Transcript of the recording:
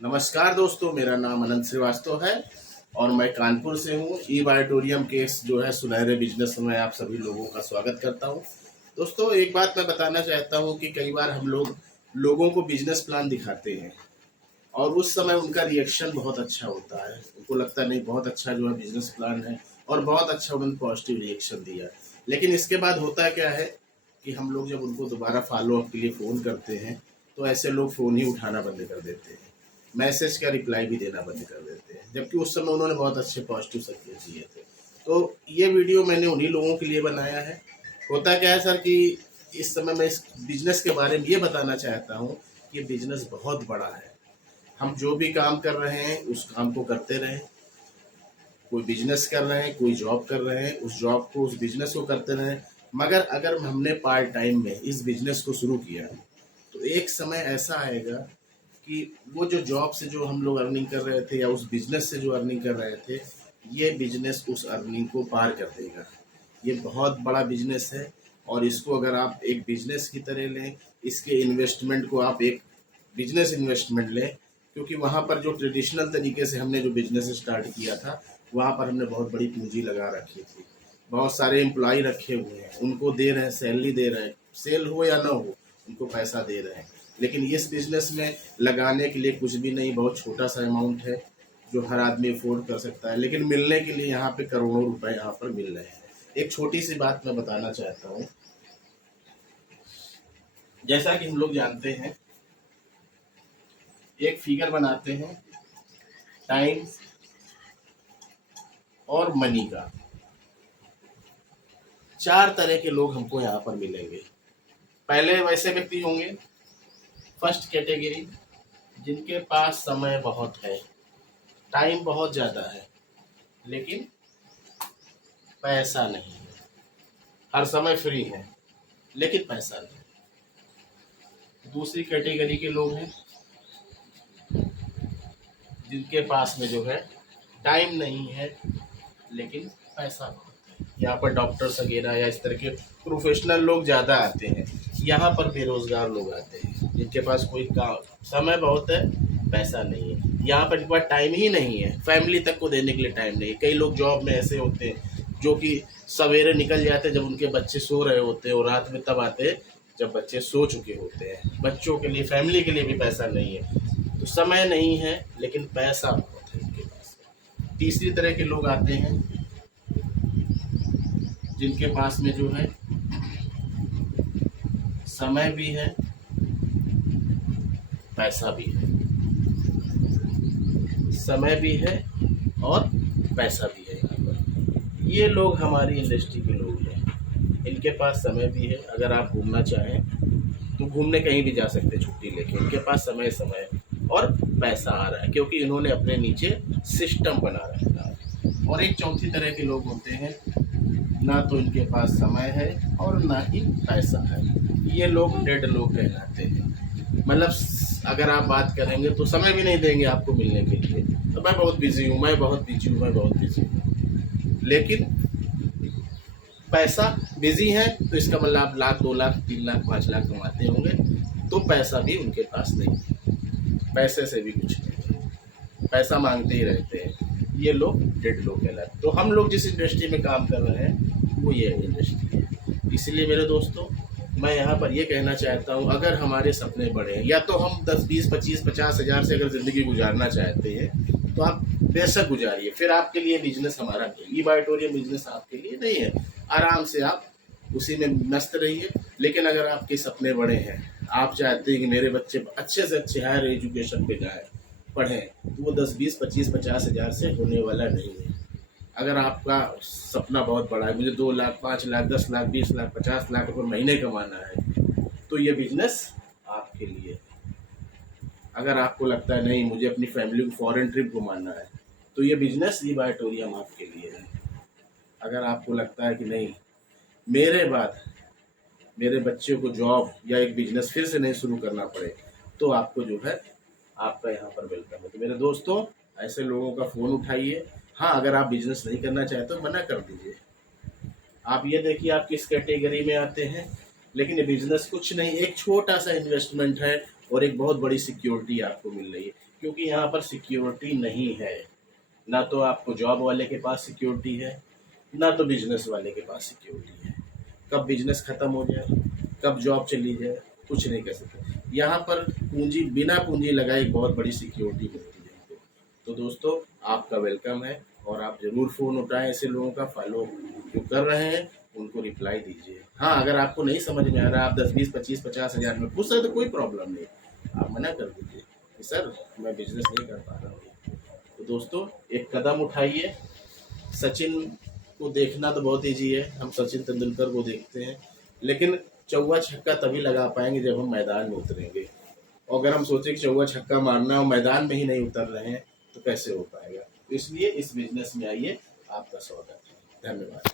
नमस्कार दोस्तों, मेरा नाम अनंत श्रीवास्तव है और मैं कानपुर से हूँ। ई बायोटोरियम केस जो है सुनहरे बिजनेस में आप सभी लोगों का स्वागत करता हूँ। दोस्तों, एक बात मैं बताना चाहता हूँ कि कई बार हम लोगों को बिजनेस प्लान दिखाते हैं और उस समय उनका रिएक्शन बहुत अच्छा होता है। उनको लगता है नहीं, बहुत अच्छा जो है बिजनेस प्लान है और बहुत अच्छा उन्होंने पॉजिटिव रिएक्शन दिया। लेकिन इसके बाद होता क्या है कि हम लोग जब उनको दोबारा फॉलो अप के लिए फ़ोन करते हैं तो ऐसे लोग फ़ोन ही उठाना बंद कर देते हैं, मैसेज का रिप्लाई भी देना बंद कर देते हैं, जबकि उस समय उन्होंने बहुत अच्छे पॉजिटिव संकेत दिए थे। तो ये वीडियो मैंने उन्हीं लोगों के लिए बनाया है। होता क्या है सर कि इस समय मैं इस बिजनेस के बारे में ये बताना चाहता हूँ कि बिजनेस बहुत बड़ा है। हम जो भी काम कर रहे हैं उस काम को करते रहें। कोई बिजनेस कर रहे हैं, कोई जॉब कर रहे हैं, उस जॉब को, उस बिजनेस को करते रहें। मगर अगर हमने पार्ट टाइम में इस बिजनेस को शुरू किया तो एक समय ऐसा आएगा कि वो जो जॉब से जो हम लोग अर्निंग कर रहे थे या उस बिजनेस से जो अर्निंग कर रहे थे, ये बिजनेस उस अर्निंग को पार कर देगा। ये बहुत बड़ा बिजनेस है और इसको अगर आप एक बिजनेस की तरह लें, इसके इन्वेस्टमेंट को आप एक बिजनेस इन्वेस्टमेंट लें, क्योंकि वहाँ पर जो ट्रेडिशनल तरीके से हमने जो बिजनेस स्टार्ट किया था वहाँ पर हमने बहुत बड़ी पूंजी लगा रखी थी। बहुत सारे एम्प्लॉय रखे हुए हैं, उनको दे रहे हैं, सैलरी दे रहे हैं, सेल हो या ना हो उनको पैसा दे रहे हैं। लेकिन इस बिजनेस में लगाने के लिए कुछ भी नहीं, बहुत छोटा सा अमाउंट है जो हर आदमी अफोर्ड कर सकता है, लेकिन मिलने के लिए यहाँ पे करोड़ों रुपए यहाँ पर मिल रहे हैं। एक छोटी सी बात मैं बताना चाहता हूँ। जैसा कि हम लोग जानते हैं, एक फिगर बनाते हैं टाइम और मनी का। 4 तरह के लोग हमको यहाँ पर मिलेंगे। पहले वैसे व्यक्ति होंगे, फर्स्ट कैटेगरी, जिनके पास समय बहुत है, टाइम बहुत ज़्यादा है, लेकिन पैसा नहीं है। हर समय फ्री है लेकिन पैसा नहीं। दूसरी कैटेगरी के लोग हैं जिनके पास में जो है टाइम नहीं है लेकिन पैसा बहुत है। यहाँ पर डॉक्टर्स वगैरह या इस तरह के प्रोफेशनल लोग ज़्यादा आते हैं। यहाँ पर बेरोजगार लोग आते हैं जिनके पास कोई काम, समय बहुत है, पैसा नहीं है। यहाँ पर इनके पास टाइम ही नहीं है, फैमिली तक को देने के लिए टाइम नहीं है। कई लोग जॉब में ऐसे होते हैं जो कि सवेरे निकल जाते हैं जब उनके बच्चे सो रहे होते हैं और रात में तब आते हैं जब बच्चे सो चुके होते हैं। बच्चों के लिए, फैमिली के लिए भी पैसा नहीं है। तो समय नहीं है लेकिन पैसा बहुत है उनके पास। तीसरी तरह के लोग आते हैं जिनके पास में जो है समय भी है, पैसा भी है। समय भी है और पैसा भी है। यहाँ पर ये लोग हमारी इंडस्ट्री के लोग हैं। इनके पास समय भी है, अगर आप घूमना चाहें तो घूमने कहीं भी जा सकते हैं छुट्टी लेके। इनके पास समय है और पैसा आ रहा है क्योंकि इन्होंने अपने नीचे सिस्टम बना रखा है। और एक चौथी तरह के लोग होते हैं, ना तो इनके पास समय है और ना ही पैसा है। ये लोग डेड लोग कहलाते हैं। मतलब अगर आप बात करेंगे तो समय भी नहीं देंगे आपको मिलने के लिए। तो मैं बहुत बिजी हूँ, मैं बहुत बिजी हूँ, मैं बहुत बिजी हूँ, लेकिन पैसा बिजी है तो इसका मतलब आप लाख, 2 लाख, 3 लाख, 5 लाख कमाते होंगे, तो पैसा भी उनके पास नहीं है। पैसे से भी कुछ नहीं है, पैसा मांगते ही रहते हैं। ये लोग डेड लोग कहलाते। तो हम लोग जिस इंडस्ट्री में काम कर रहे हैं वो ये इंडस्ट्री है। इसलिए मेरे दोस्तों, मैं यहाँ पर ये कहना चाहता हूँ, अगर हमारे सपने बड़े हैं, या तो हम 10, 20, 25, 50 हज़ार से अगर ज़िंदगी गुजारना चाहते हैं तो आप बेशक गुजारिए। फिर आपके लिए बिजनेस हमारा नहीं, ई बायोटोरियम बिजनेस आपके लिए नहीं है। आराम से आप उसी में मस्त रहिए। लेकिन अगर आपके सपने बड़े हैं, आप चाहते हैं कि मेरे बच्चे अच्छे से अच्छे हायर एजुकेशन पे जाएँ, पढ़ें, तो वो 10, 20, 25, 50 हज़ार से होने वाला नहीं है। अगर आपका सपना बहुत बड़ा है, मुझे 2 लाख, 5 लाख, 10 लाख, 20 लाख, 50 लाख रुपये महीने कमाना है, तो ये बिजनेस आपके लिए है। अगर आपको लगता है नहीं, मुझे अपनी फैमिली को फॉरेन ट्रिप घुमाना है, तो ये बिजनेस ई बायोटोरियम आपके लिए है। अगर आपको लगता है कि नहीं, मेरे बाद मेरे बच्चे को जॉब या एक बिजनेस फिर से नहीं शुरू करना पड़े, तो आपको जो है आपका यहाँ पर वेलकम है। तो मेरे दोस्तों, ऐसे लोगों का फ़ोन उठाइए। हाँ, अगर आप बिजनेस नहीं करना चाहते तो मना कर दीजिए। आप ये देखिए आप किस कैटेगरी में आते हैं। लेकिन ये बिजनेस कुछ नहीं, एक छोटा सा इन्वेस्टमेंट है और एक बहुत बड़ी सिक्योरिटी आपको मिल रही है। क्योंकि यहाँ पर सिक्योरिटी नहीं है। ना तो आपको जॉब वाले के पास सिक्योरिटी है, ना तो बिजनेस वाले के पास सिक्योरिटी है। कब बिजनेस खत्म हो जाए, कब जॉब चली जाए, कुछ नहीं कर सकते। यहाँ पर पूंजी, बिना पूंजी लगाए एक बहुत बड़ी सिक्योरिटी मिलती है आपको। तो दोस्तों, आपका वेलकम है और आप ज़रूर फ़ोन उठाएं, ऐसे लोगों का फॉलो जो कर रहे हैं उनको रिप्लाई दीजिए। हाँ, अगर आपको नहीं समझ में आ रहा, आप 10, 20, 25, 50 हज़ार में खुश है तो कोई प्रॉब्लम नहीं, आप मना कर दीजिए कि सर मैं बिजनेस नहीं कर पा रहा हूँ। तो दोस्तों, एक कदम उठाइए। सचिन को देखना तो बहुत ईजी है, हम सचिन तेंदुलकर को देखते हैं, लेकिन चौवा छक्का तभी लगा पाएंगे जब हम मैदान में उतरेंगे। और अगर हम सोचें कि चौवा छक्का मारना और मैदान में ही नहीं उतर रहे हैं तो कैसे हो पाएगा। तो इसलिए इस बिजनेस में आइए, आपका स्वागत है। धन्यवाद।